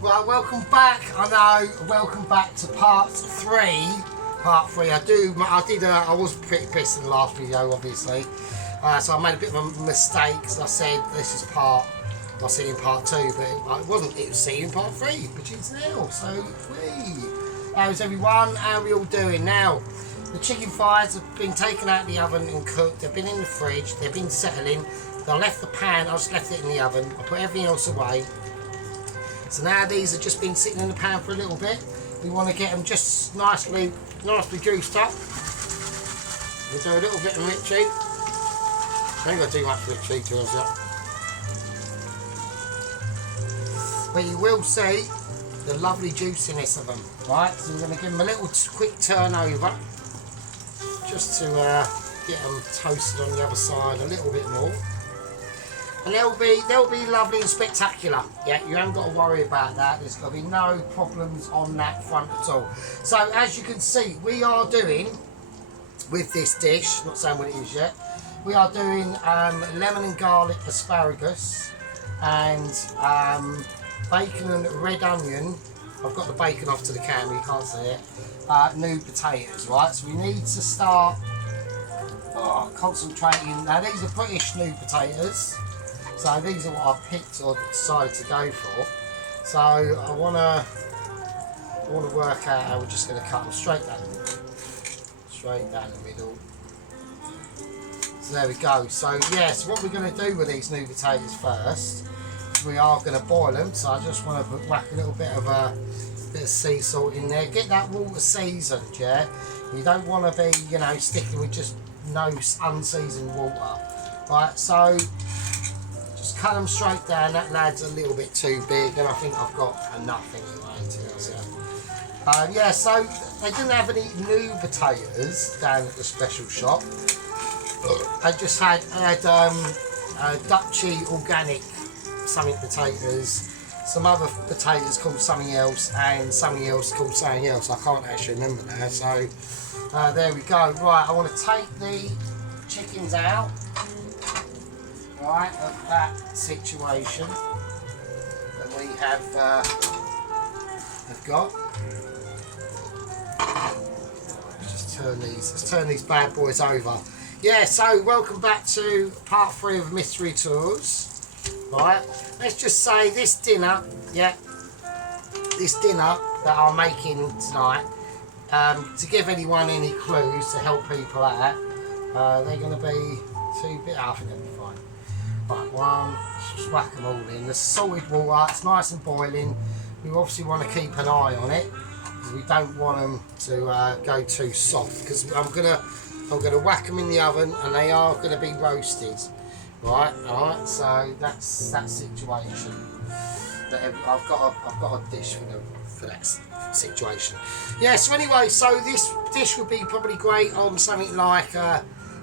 Right, welcome back. I know, welcome back to part three. Part three. I was pretty pissed in the last video, obviously. So I made a bit of a mistake. I said this is part. I said in part two, but it wasn't. It was seen in part three, which is now. So, how's everyone? How are we all doing now? The chicken thighs have been taken out of the oven and cooked. They've been in the fridge. They've been settling. I left the pan. I just left it in the oven. I put everything else away. So now these have just been sitting in the pan for a little bit. We want to get them just nicely juiced up. We'll do a little bit of Butchery. I ain't got to do much Butchery to us yet. But you will see the lovely juiciness of them. Right, so we're going to give them a little quick turn over. Just to get them toasted on the other side a little bit more. And they'll be lovely and spectacular. Yeah, you haven't got to worry about that. There's got to be no problems on that front at all. So as you can see, we are doing with this dish, not saying what it is yet, we are doing lemon and garlic asparagus and bacon and red onion. I've got the bacon off to the camera, you can't see it. New potatoes, right? So we need to start concentrating. Now these are British new potatoes. So these are what I picked or decided to go for. So I want to work out how we're just going to cut them straight down the middle. So there we go. So yes, what we're going to do with these new potatoes first, we are going to boil them. So I just want to whack a little bit of sea salt in there. Get that water seasoned, yeah. You don't want to be, sticking with just no unseasoned water, right? So cut them straight down. That lad's a little bit too big, and I think I've got enough anyway to be honest. Yeah, so they didn't have any new potatoes down at the special shop. I just had Butchery organic something potatoes, some other potatoes called something else, and something else called something else. I can't actually remember now. So there we go. Right, I want to take the chickens out. Right, of that situation that we have got. Let's turn these bad boys over. Yeah, so welcome back to part 3 of Mystery Tours. Right, let's just say this dinner that I'm making tonight, to give anyone any clues to help people out, they're going to be 2 bit. I think they'll be fine. Right, one, just whack them all in. The salted water, it's nice and boiling. We obviously want to keep an eye on it because we don't want them to go too soft. Because I'm gonna whack them in the oven and they are going to be roasted. Right, alright. So that's that situation. I've got a dish for that situation. Yeah. So anyway, so this dish would be probably great on something like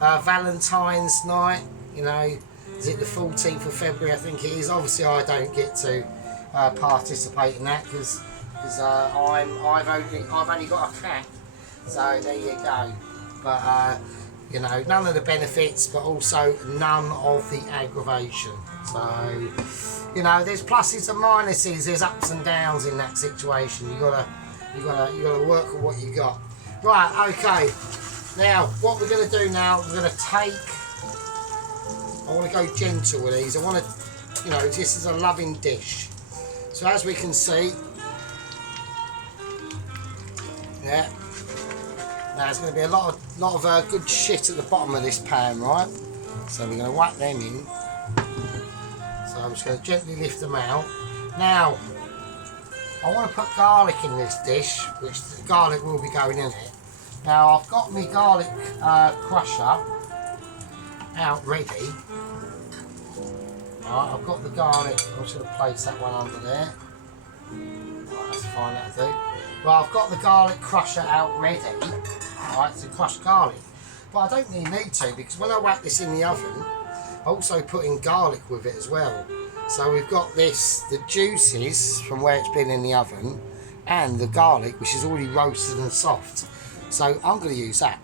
Valentine's night. Is it the 14th of February? I think it is. Obviously, I don't get to participate in that because I've only got a cat. So there you go. But none of the benefits, but also none of the aggravation. So there's pluses and minuses. There's ups and downs in that situation. You gotta work with what you got. Right. Okay. Now, what we're gonna do now? We're gonna take. I want to go gentle with these. I want to, this is a loving dish. So as we can see, yeah. Now there's going to be a lot of good shit at the bottom of this pan, right? So we're going to whack them in. So I'm just going to gently lift them out. Now, I want to put garlic in this dish, which the garlic will be going in it. Now I've got my garlic crusher out ready. Right, I've got the garlic. I'm just going to place that one under there. Right, that's fine, that'll do. Well, I've got the garlic crusher out ready, right, to crush garlic. But I don't really need to because when I whack this in the oven, I also put in garlic with it as well. So we've got the juices from where it's been in the oven, and the garlic, which is already roasted and soft. So I'm going to use that.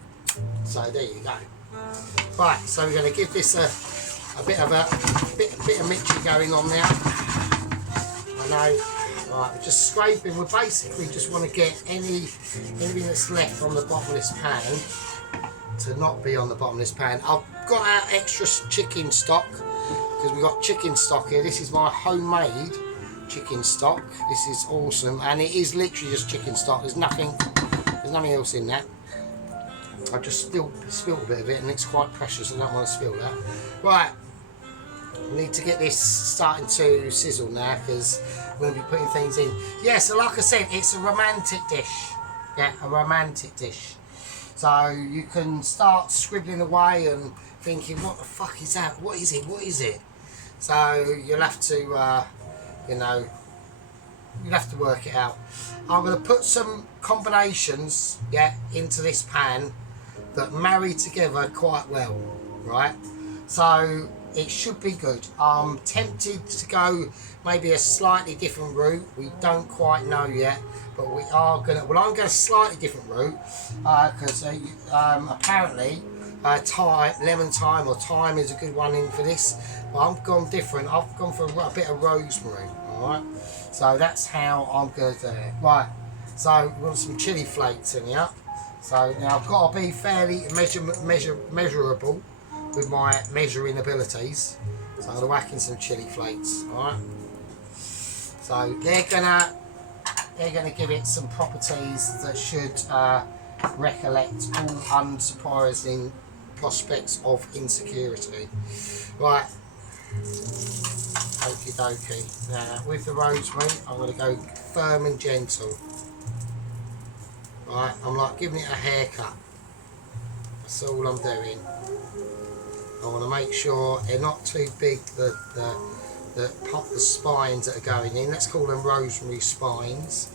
So there you go. Right, so we're going to give this a bit of Butchery going on now. I know Right, we're just scraping. We basically just want to get anything that's left on the bottom of this pan to not be on the bottom of this pan. I've got our extra chicken stock because we've got chicken stock here. This is my homemade chicken stock. This is awesome, and it is literally just chicken stock. There's nothing else in that. I just spilled a bit of it, and it's quite precious. I don't want to spill that. Right. We need to get this starting to sizzle now because we're going to be putting things in. Yeah, so like I said, it's a romantic dish. Yeah, a romantic dish. So you can start scribbling away and thinking, what the fuck is that? What is it? What is it? So you'll have to, you know, you'll have to work it out. I'm going to put some combinations, yeah, into this pan that marry together quite well, right? So it should be good. I'm tempted to go maybe a slightly different route. We don't quite know yet, but we are gonna. Well, I'm going a slightly different route because apparently lemon thyme or thyme is a good one in for this. But I've gone different. I've gone for a bit of rosemary. All right. So that's how I'm going to do it. Right. So we want some chili flakes in here. So now I've got to be fairly measurable with my measuring abilities, so I'm going to whack in some chili flakes. Alright, so they're gonna give it some properties that should recollect all unsurprising prospects of insecurity. Right, okie dokie. Now with the rosemary I'm going to go firm and gentle. Right, I'm like giving it a haircut. That's all I'm doing. I want to make sure they're not too big, the spines that are going in. Let's call them rosemary spines.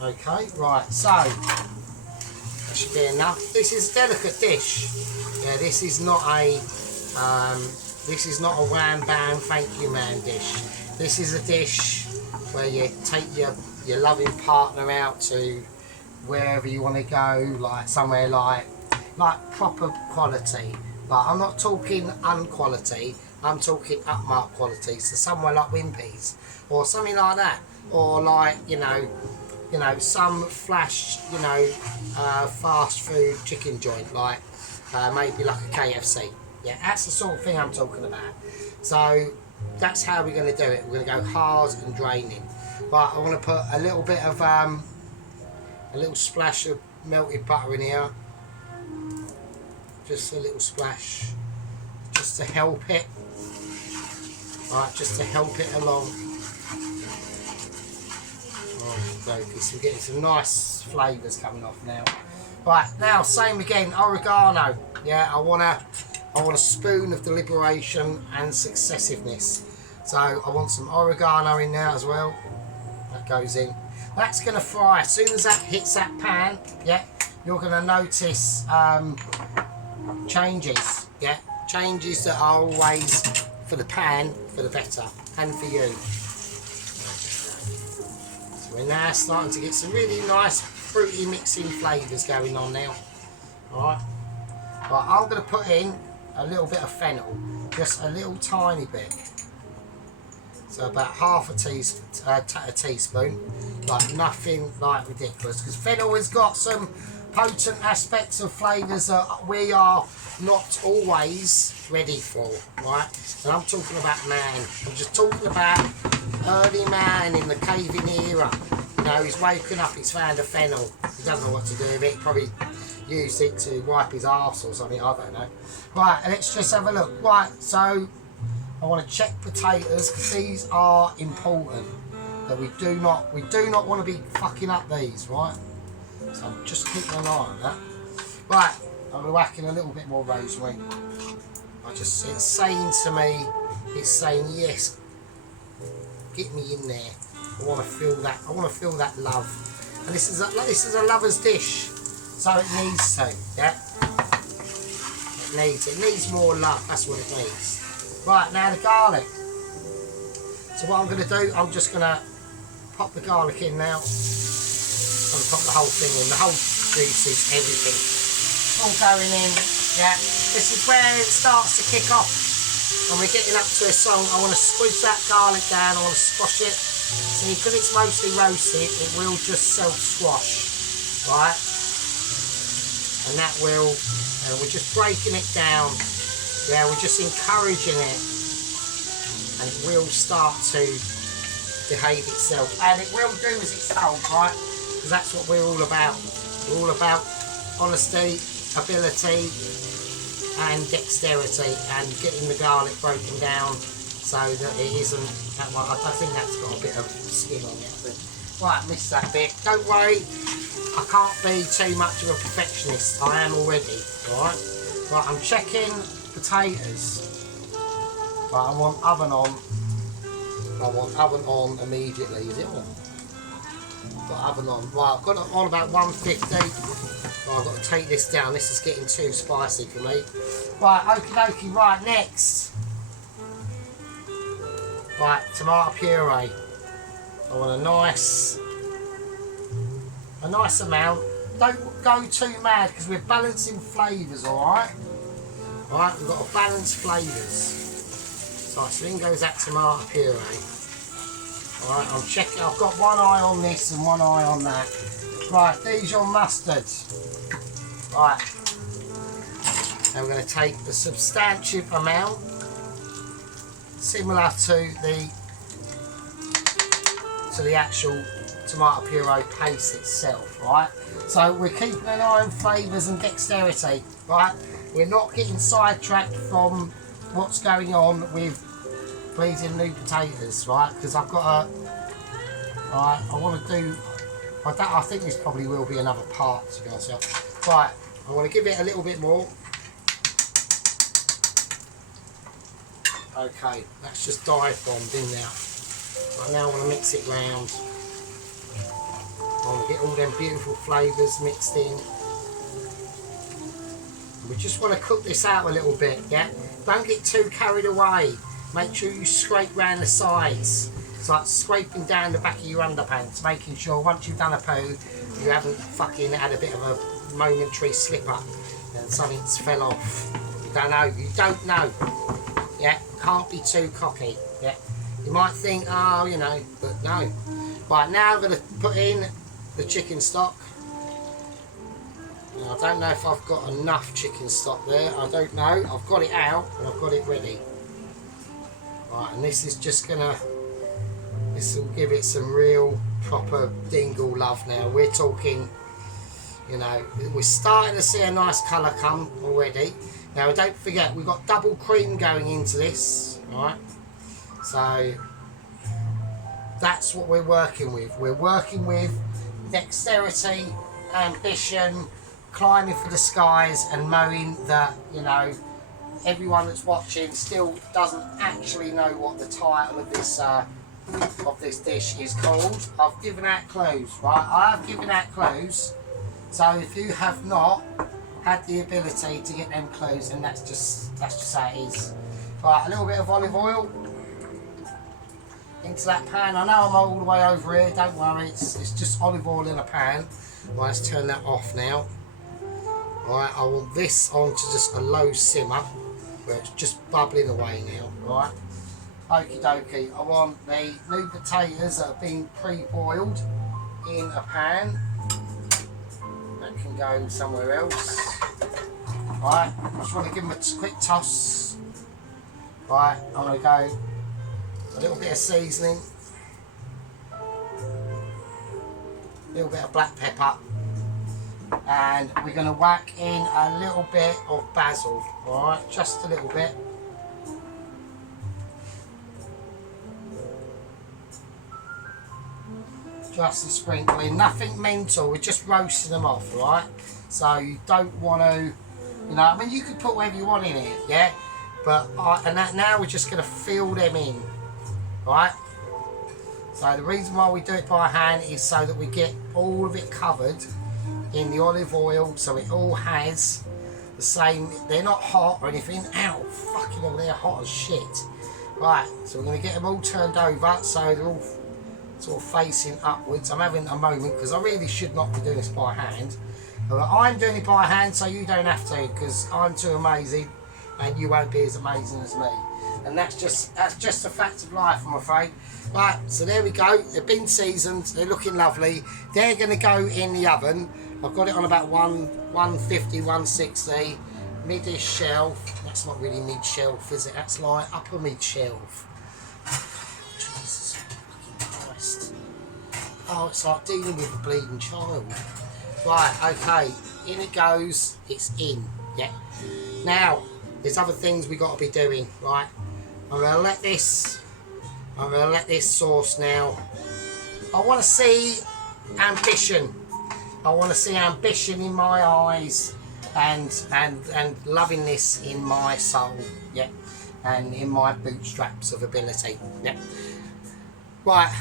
Okay, right, so that should be enough. This is a delicate dish. Yeah, this is not a wham bam thank you man dish. This is a dish where you take your loving partner out to wherever you want to go, like somewhere like proper quality. But I'm not talking unquality, I'm talking upmark quality. So somewhere like Wimpy's or something like that, or like you know some flash fast food chicken joint, like maybe like a KFC. Yeah, that's the sort of thing I'm talking about. So that's how we're going to do it. We're going to go hard and draining. But I want to put a little bit of a little splash of melted butter in here. Just a little splash, just to help it. Right, just to help it along. Okay, so we're getting some nice flavours coming off now. Right, now same again, oregano. Yeah, I want a spoon of deliberation and successiveness. So I want some oregano in there as well. That goes in. That's going to fry. As soon as that hits that pan, yeah, you're going to notice changes, yeah, changes that are always for the pan, for the better, and for you. So we're now starting to get some really nice fruity mixing flavours going on now. Alright, right, I'm going to put in a little bit of fennel, just a little tiny bit. So about half a teaspoon, like nothing like ridiculous, because fennel has got some potent aspects of flavours that we are not always ready for, right? And I'm talking about man. I'm just talking about early man in the caving era. You know, he's woken up, he's found a fennel. He doesn't know what to do with it. He probably used it to wipe his arse or something, I don't know. Right, and let's just have a look. Right, so I want to check potatoes because these are important. That we do not want to be fucking up these, right? So I'm just keeping an eye on that. Right, I'm going to whack in a little bit more rosemary. It's saying to me, it's saying yes, get me in there. I want to feel that love. And this is a lover's dish, so it needs to, yeah. It needs more love. That's what it needs. Right, now the garlic. So what I'm going to do, I'm just going to pop the garlic in now. I'm going to pop the whole thing in, the whole juices, everything. All going in, yeah. This is where it starts to kick off. When we're getting up to a song, I want to squeeze that garlic down, I want to squash it, See, because it's mostly roasted, it will just self-squash, right? And that will, and we're just breaking it down. Yeah, we're just encouraging it, and it will start to behave itself. And it will do as it's told, right? Because that's what we're all about. We're all about honesty, ability, and dexterity, and getting the garlic broken down so that it isn't. Well, I think that's got a bit of skin on it. I think. Right, missed that bit. Don't worry. I can't be too much of a perfectionist. I am already, alright? Right, I'm checking potatoes. Right, I want oven on. I want oven on immediately. Is it on? Got oven on. Right, I've got it on about 150. Right, I've got to take this down. This is getting too spicy for me. Right, okie dokie. Right, next. Right, tomato puree. I want a nice amount. Don't go too mad because we're balancing flavours, alright? Alright, we've got to balance flavours. So in goes that tomato puree. Alright, I'm checking. I've got one eye on this and one eye on that. Right, Dijon mustard. Right. Now we're going to take a substantive amount, similar to the actual tomato puree paste itself, right? So we're keeping an eye on flavours and dexterity, right? We're not getting sidetracked from what's going on with pleasing new potatoes, right? Because I've got a, right, I want to do, I think this probably will be another part, to be honest with you. Right, I want to give it a little bit more. Okay, that's just dive bombed in now. Right, now I want to mix it round. I want to get all them beautiful flavours mixed in. We just want to cook this out a little bit, yeah? Don't get too carried away. Make sure you scrape round the sides. It's like scraping down the back of your underpants, making sure once you've done a poo, you haven't fucking had a bit of a momentary slip up and something's fell off. You don't know, yeah? Can't be too cocky, yeah? You might think, oh, you know, but no. Right, now I'm going to put in the chicken stock. Now, I don't know if I've got enough chicken stock there. I don't know. I've got it out and I've got it ready. Right, and this is just going to, this will give it some real proper dingle love now. We're talking, you know, we're starting to see a nice colour come already. Now, don't forget, we've got double cream going into this, right? So, that's what we're working with. We're working with dexterity, ambition, climbing for the skies, and knowing that, you know, everyone that's watching still doesn't actually know what the title of this dish is called. I've given out clues, right? I have given out clues. So if you have not had the ability to get them clues, and that's just how it is. Right, a little bit of olive oil into that pan. I know I'm all the way over here, don't worry, it's just olive oil in a pan. Right, let's turn that off now. Right, I want this on to just a low simmer where it's just bubbling away now, right? Okie dokie, I want the new potatoes that have been pre-boiled in a pan. That can go somewhere else. Right, I just want to give them a quick toss. Right, I'm going to go a little bit of seasoning, a little bit of black pepper, and we're going to whack in a little bit of basil, alright, just a little bit. Just a sprinkling, nothing mental, we're just roasting them off, right? So you don't want to, you know, I mean, you could put whatever you want in it, yeah? But, and that now we're just going to fill them in, right? So the reason why we do it by hand is so that we get all of it covered in the olive oil, so it all has the same, they're not hot or anything. Ow, fucking hell, they're hot as shit. Right, so we're going to get them all turned over so they're all sort of facing upwards. I'm having a moment because I really should not be doing this by hand, but I'm doing it by hand so you don't have to, because I'm too amazing and you won't be as amazing as me. and that's just a fact of life, I'm afraid. Right, so there we go. They've been seasoned. They're looking lovely. They're going to go in the oven. I've got it on about 150, 160, mid-ish shelf. That's not really mid-shelf, is it? That's like upper mid-shelf. Jesus fucking Christ. Oh, it's like dealing with a bleeding child. Right, okay. In it goes. It's in. Yeah. Now, there's other things we got to be doing, right? I'm going to let this sauce now. I want to see ambition. I want to see ambition in my eyes and loving this in my soul, yeah, and in my bootstraps of ability, yeah. Right,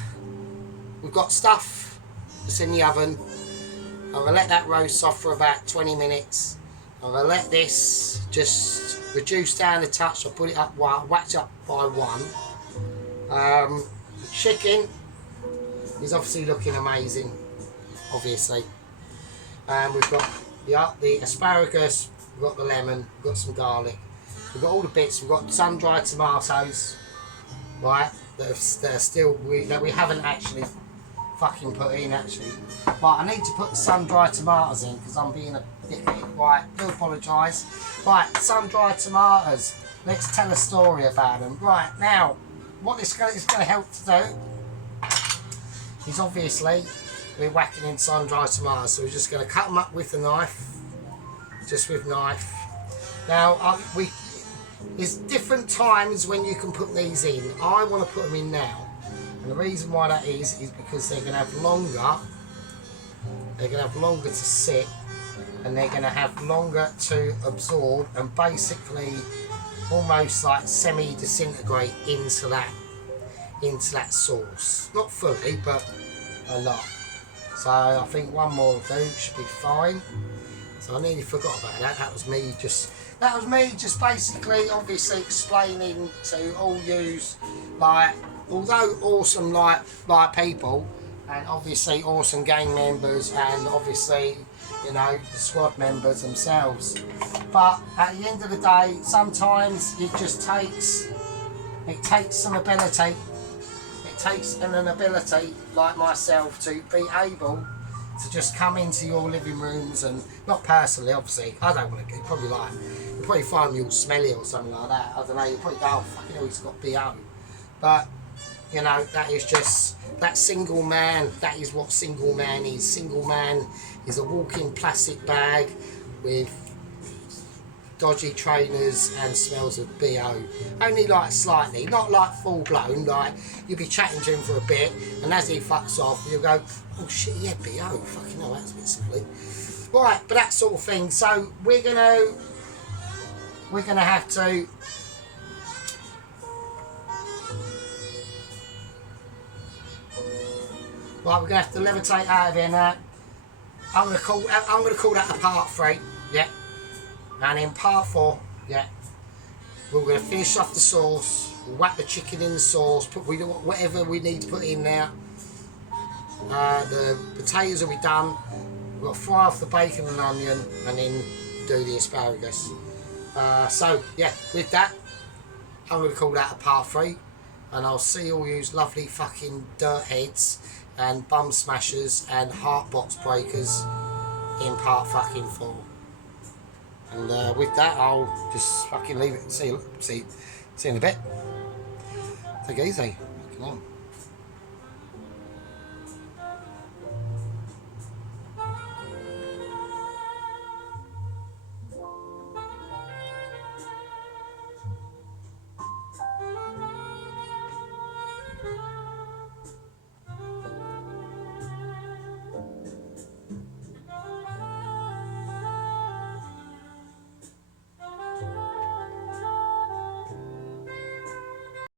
we've got stuff that's in the oven. I'm going to let that roast off for about 20 minutes. I'm going to let this just reduce down a touch. I'll put it up, whacked up by one. The chicken is obviously looking amazing, obviously. We've got the asparagus, we've got the lemon, we've got some garlic, we've got all the bits. We've got sun-dried tomatoes, right, that are still, that we haven't actually fucking put in actually. Right, I need to put the sun-dried tomatoes in because I'm being a dickhead. Right, do apologise. Right, sun-dried tomatoes. Let's tell a story about them. Right, now, what this is going to help to do is obviously we're whacking in sun-dried tomatoes, so we're just going to cut them up with the knife, just with knife. Now, there's different times when you can put these in. I want to put them in now. And the reason why that is because they're going to have longer. They're going to have longer to sit, and they're going to have longer to absorb and basically almost like semi-disintegrate into that sauce. Not fully, but a lot. So I think one more of those should be fine. So I nearly forgot about that. That was me just basically obviously explaining to all yous, like, although awesome like people, and obviously awesome gang members, and obviously, you know, the squad members themselves, but at the end of the day, sometimes it just takes some ability. It takes an ability like myself to be able to just come into your living rooms, and not personally, obviously, I don't want to, probably like, you'll probably find me all smelly or something like that, I don't know, you'll probably go, oh fucking hell, he's got BO, but you know, that is just, that single man, that is what single man is. Single man is a walking plastic bag with dodgy trainers and smells of BO. Only like slightly, not like full blown, like you'll be chatting to him for a bit, and as he fucks off, you'll go, oh shit, yeah, BO, fucking hell, that's a bit silly. Right, but that sort of thing. So we're gonna have to, right, we're gonna have to levitate out of here now. I'm gonna call that the part 3, yeah. And in part 4, yeah, we're gonna finish off the sauce. We'll whack the chicken in the sauce. Put whatever we need to put in there. The potatoes will be done. We've got to fry off the bacon and onion, and then do the asparagus. So yeah, with that, I'm gonna call that a part 3, and I'll see all you lovely fucking dirt heads and bum smashers and heart box breakers in part fucking 4. And with that, I'll just fucking leave it. See you in a bit. Take it easy. Fucking on.